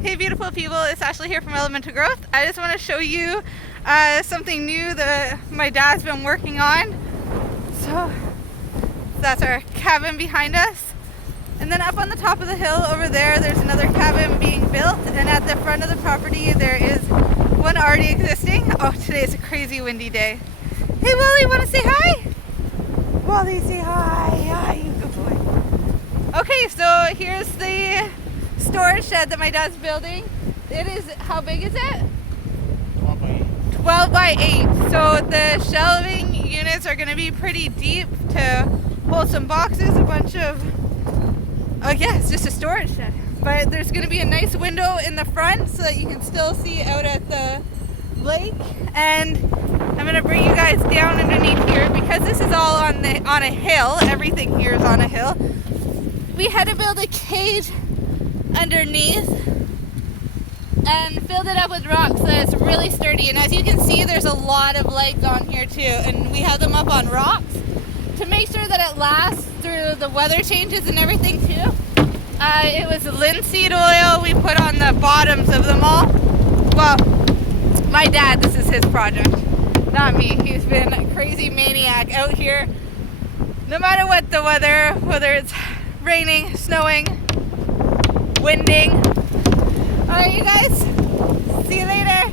Hey beautiful people, it's Ashley here from Elemental Growth. I just want to show you something new that my dad's been working on. So that's our cabin behind us. And then up on the top of the hill over there, there's another cabin being built. And at the front of the property, there is one already existing. Oh, today is a crazy windy day. Hey Wally, want to say hi? Wally, say hi. Hi, you good boy. Okay, so here's the storage shed that my dad's building. It is, how big is it? 12 by 8. 12 by 8. So the shelving units are going to be pretty deep to hold some boxes, a bunch of, oh yeah, it's just a storage shed. But there's going to be a nice window in the front so that you can still see out at the lake. And I'm going to bring you guys down underneath here because this is all on a hill. Everything here is on a hill. We had to build a cage underneath and filled it up with rocks so that it's really sturdy. And as you can see, there's a lot of legs on here too, and we have them up on rocks to make sure that it lasts through the weather changes and everything too. It was linseed oil we put on the bottoms of them all. Well, my dad, this is his project, not me. He's been a crazy maniac out here no matter what the weather, whether it's raining, snowing, winding. Alright you guys, see you later.